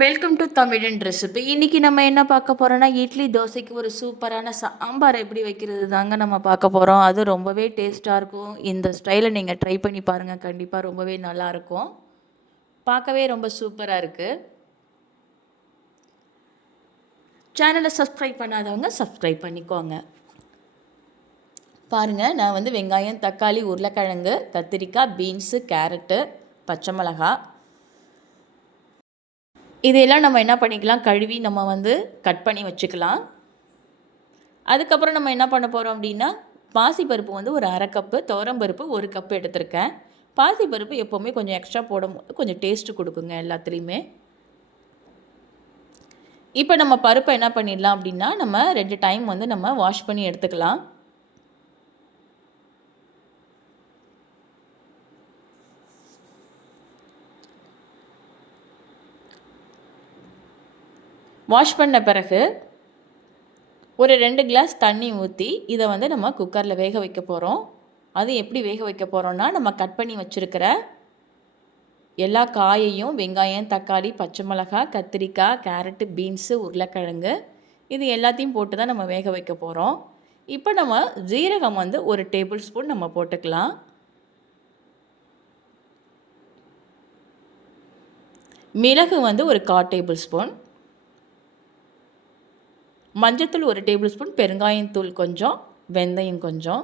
Welcome to தமிழன் recipe இன்றைக்கி நம்ம என்ன பார்க்க போகிறோன்னா இட்லி தோசைக்கு ஒரு சூப்பரான சாம்பார் எப்படி வைக்கிறது தாங்க நம்ம பார்க்க போகிறோம் அது ரொம்பவே டேஸ்ட்டாக இருக்கும். இந்த ஸ்டைலை நீங்கள் ட்ரை பண்ணி பாருங்கள் கண்டிப்பாக ரொம்பவே நல்லாயிருக்கும் பார்க்கவே ரொம்ப சூப்பராக இருக்குது சேனலை சப்ஸ்கிரைப் பண்ணாதவங்க சப்ஸ்கிரைப் பண்ணிக்கோங்க. பாருங்கள் நான் வந்து வெங்காயம் தக்காளி உருளைக்கிழங்கு கத்திரிக்காய் பீன்ஸு கேரட்டு பச்சை மிளகாய் இதையெல்லாம் நம்ம என்ன பண்ணிக்கலாம்? கழுவி நம்ம வந்து கட் பண்ணி வச்சுக்கலாம். அதுக்கப்புறம் நம்ம என்ன பண்ண போகிறோம் அப்படின்னா பாசிப்பருப்பு வந்து ஒரு அரை கப்பு துவரம்பருப்பு ஒரு கப்பு எடுத்திருக்கேன். பாசிப்பருப்பு எப்போவுமே கொஞ்சம் எக்ஸ்ட்ரா போடும்போது கொஞ்சம் டேஸ்ட்டு கொடுக்குங்க எல்லாத்துலேயுமே. இப்போ நம்ம பருப்பை என்ன பண்ணிடலாம் அப்படின்னா நம்ம ரெண்டு டைம் வந்து நம்ம வாஷ் பண்ணி எடுத்துக்கலாம். வாஷ் பண்ண பிறகு ஒரு ரெண்டு கிளாஸ் தண்ணி ஊற்றி இதை வந்து நம்ம குக்கரில் வேக வைக்க போகிறோம் அது எப்படி வேக வைக்க போகிறோன்னா நம்ம கட் பண்ணி வச்சுருக்கிற எல்லா காயையும் வெங்காயம் தக்காளி பச்சை மிளகாய் கத்திரிக்காய் கேரட்டு பீன்ஸு உருளைக்கிழங்கு இது எல்லாத்தையும் போட்டு தான் நம்ம வேக வைக்க போகிறோம் இப்போ நம்ம ஜீரகம் வந்து ஒரு டேபிள் ஸ்பூன் நம்ம போட்டுக்கலாம். மிளகு வந்து ஒரு கால் டேபிள் ஸ்பூன் மஞ்சத்தூள் ஒரு டேபிள் ஸ்பூன் பெருங்காயத்தூள் கொஞ்சம் வெந்தயம் கொஞ்சம்.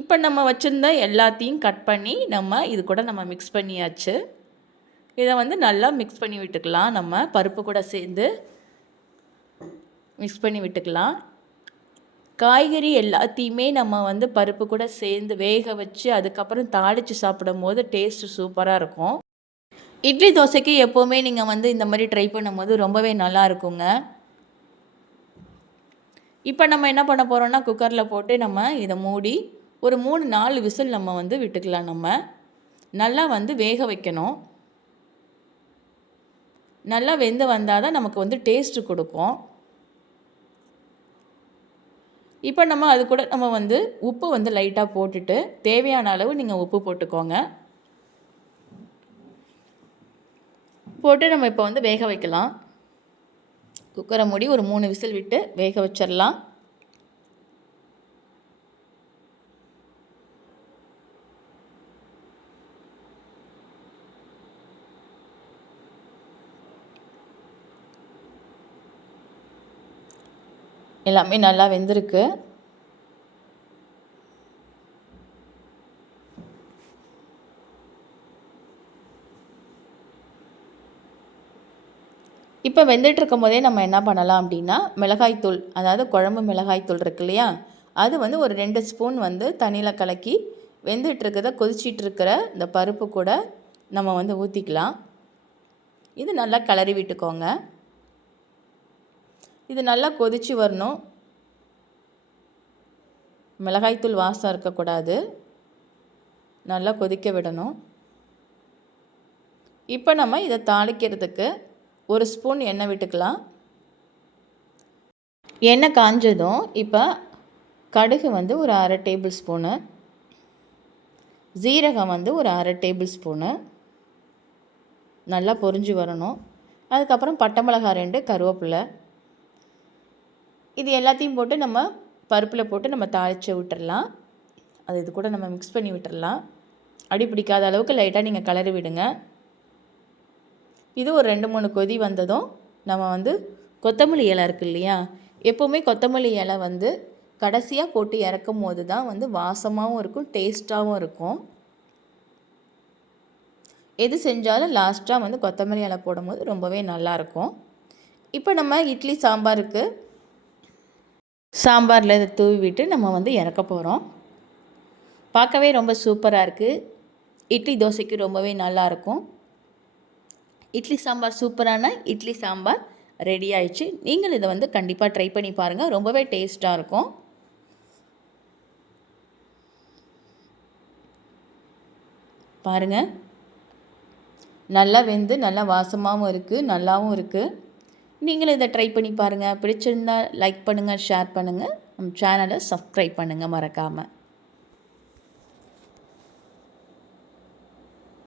இப்போ நம்ம வச்சுருந்த எல்லாத்தையும் கட் பண்ணி நம்ம இது கூட நம்ம மிக்ஸ் பண்ணியாச்சு. இதை வந்து நல்லா மிக்ஸ் பண்ணி விட்டுக்கலாம். நம்ம பருப்பு கூட சேர்ந்து மிக்ஸ் பண்ணி விட்டுக்கலாம். காய்கறி எல்லாத்தையுமே நம்ம வந்து பருப்பு கூட சேர்ந்து வேக வச்சு அதுக்கப்புறம் தாளித்து சாப்பிடும் போது டேஸ்ட்டு சூப்பராக இருக்கும். இட்லி தோசைக்கு எப்போவுமே நீங்கள் வந்து இந்த மாதிரி ட்ரை பண்ணும்போது ரொம்பவே நல்லா இருக்குங்க. இப்போ நம்ம என்ன பண்ண போகிறோம்னா குக்கரில் போட்டு நம்ம இதை மூடி ஒரு மூணு நாலு விசில் நம்ம வந்து விட்டுக்கலாம் நம்ம. நல்லா வந்து வேக வைக்கணும். நல்லா வெந்து வந்தால் தான் நமக்கு வந்து டேஸ்ட்டு கொடுக்கும். இப்போ நம்ம அது கூட நம்ம வந்து உப்பு வந்து லைட்டாக போட்டுட்டு தேவையான அளவு நீங்கள் உப்பு போட்டுக்கோங்க. போட்டு நம்ம இப்போ வந்து வேக வைக்கலாம். குக்கரை மூடி ஒரு மூணு விசில் விட்டு வேக வச்சிடலாம் எல்லாமே நல்லா வெந்திருக்கு. இப்போ வெந்துட்டுருக்கும் போதே நம்ம என்ன பண்ணலாம் அப்படின்னா மிளகாய்த்தூள் அதாவது குழம்பு மிளகாய்த்தூள் இருக்கு இல்லையா? அது வந்து ஒரு ரெண்டு ஸ்பூன் வந்து தண்ணியில் கலக்கி வெந்துட்டுருக்கிறத கொதிச்சிட்டு இருக்கிற இந்த பருப்பு கூட நம்ம வந்து ஊற்றிக்கலாம் இது நல்லா கிளறி விட்டுக்கோங்க. இது நல்லா கொதித்து வரணும். மிளகாய்த்தூள் வாசம் இருக்கக்கூடாது. நல்லா கொதிக்க விடணும். இப்போ நம்ம இதை தாளிக்கிறதுக்கு ஒரு ஸ்பூன் எண்ணெய் விட்டுக்கலாம். எண்ணெய் காஞ்சதும் இப்போ கடுகு வந்து ஒரு அரை டேபிள் ஸ்பூனு. ஜீரகம் வந்து ஒரு அரை டேபிள் ஸ்பூனு. நல்லா பொரிஞ்சு வரணும். அதுக்கப்புறம் பட்டை மிளகாய் ரெண்டு கருவேப்பிலை. இது எல்லாத்தையும் போட்டு நம்ம பருப்பில் போட்டு நம்ம தாளித்து விட்டுறலாம். அது இது கூட நம்ம மிக்ஸ் பண்ணி விட்டுறலாம். அடி பிடிக்காத அளவுக்கு லைட்டாக நீங்கள் கலரி விடுங்க. இது ஒரு ரெண்டு மூணு கொதி வந்ததும் நம்ம வந்து கொத்தமல்லி இலை இருக்குது இல்லையா? எப்போவுமே கொத்தமல்லி இலை வந்து கடைசியாக போட்டு இறக்கும் போது தான் வந்து வாசமாகவும் இருக்கும் டேஸ்ட்டாகவும் இருக்கும். எது செஞ்சாலும் லாஸ்ட்டாக வந்து கொத்தமல்லி இலை போடும்போது ரொம்பவே நல்லாயிருக்கும் இப்போ நம்ம இட்லி சாம்பாருக்கு சாம்பாரில் இதை தூவி விட்டு நம்ம வந்து இறக்க போகிறோம் பார்க்கவே ரொம்ப சூப்பராக இருக்குது இட்லி தோசைக்கு ரொம்பவே நல்லாயிருக்கும் இட்லி சாம்பார் சூப்பரான இட்லி சாம்பார் ரெடி ஆயிடுச்சு. நீங்கள் இதை வந்து கண்டிப்பாக ட்ரை பண்ணி பாருங்கள் ரொம்பவே டேஸ்ட்டாக இருக்கும். பாருங்கள் நல்லா வெந்து நல்லா வாசமாகவும் இருக்குது நல்லாவும் இருக்குது நீங்களும் இதை ட்ரை பண்ணி பாருங்கள் பிடிச்சிருந்தா லைக் பண்ணுங்கள் ஷேர் பண்ணுங்கள் நம்ம சேனலை சப்ஸ்கிரைப் பண்ணுங்கள் மறக்காமல்